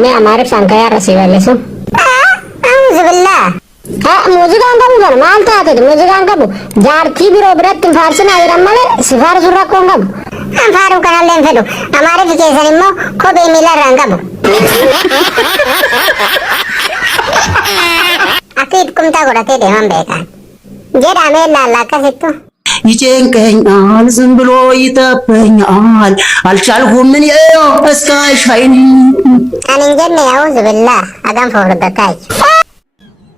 मैं हमारे शंकया रसी वाले सो बिल्ला मुझे कांगा बुझाना मानता आते मुझे कांगा बु जारती भी रोबरत तुम फारसी ना इरम्मले सिफारसु रखोंगा फारू करा लें फेलो हमारे फिकेशन इम्मो को बेमिला रंगा बु akit kumta godate dewan beka je dame lala ka situ ይጨንቀኛል ዝም ብሎ ይጠበኛል አልቻልኩም ምን እስካይ ሻይኒ aningenne auzu billah agam fordakai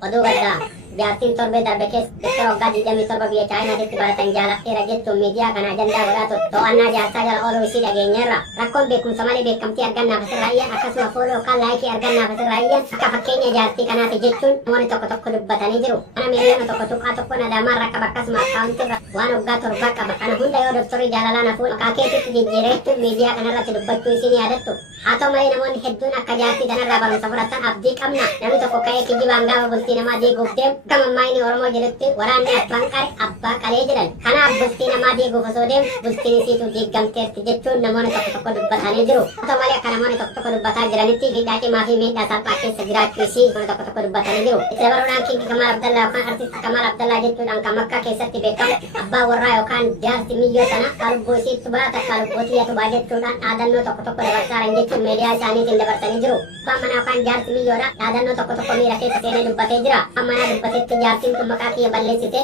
Odu gadda biartin torbe darbe kes pero gadi jami torba biya chai na det baratan jala era getto media kana janda wala to anna jasa jala oro isi lage nyera rakon be kun samale be kamti argan na fasar raya akasma follow ka like argan na fasar raya aka fakkenya jarti kana te jetun mone tokko tokko dubbatani jiru ana me na tokko tokko na da marra ka bakas ma account wan ugga torba ka bakana hunda yo doktori jala na ful ka ke te jere tu media kana rat dubbattu isi ni adattu ato mai na mon heddun akka jarti dana rabaru sabratan abdi kamna nami tokko kay ki jibanga bulti na ma de gubdem kama maini oromo jelette warane atwankare abba kale jedal kana bulti na ma de gubasodem bulti ni situ digam terti jettu namone tokko tokko dubbatani jiru ato male kana mone tokko tokko dubbata jiranitti gidati maafi me da sal pakke segirat kisi mone tokko tokko dubbatani jiru sebarudan king kamal abdallah kan artist kamal abdallah jettu dan kamakka kesatti bekam abba warra yo kan jarti milyo tana kalu bosi tubata kalu botiya tu bajettu dan adanno tokko tokko dubbatara jettu media chani tinde bartani jiru pamana kan jarti milyo da adanno tokko tokko mira ke sene dubbate jira amana dubbate jarti tu makaki ballesite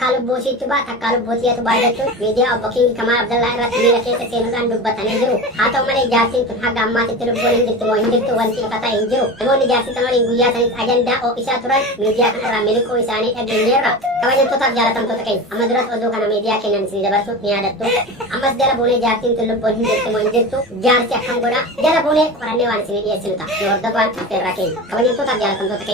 kalu bosi tuba kalu botiya tu bajettu media booking kamal abdallah rat mira ke sene dan dubbatani jiru ato male jarti tu haga amma tiru bolin dittu mo indittu wanti kata injiru moni jarti tanori guya tani agenda o isa turan media kana miliko isani agenera kawaje to tak jala tam to takai amadurat odo kana media kenan sini dabartu niadattu amas jala bone jarti tu bolin dittu mo indittu jarti akam goda jala bone paranne wan sini dia sinuta yorda ban terra ke kawaje to tak jala tam to takai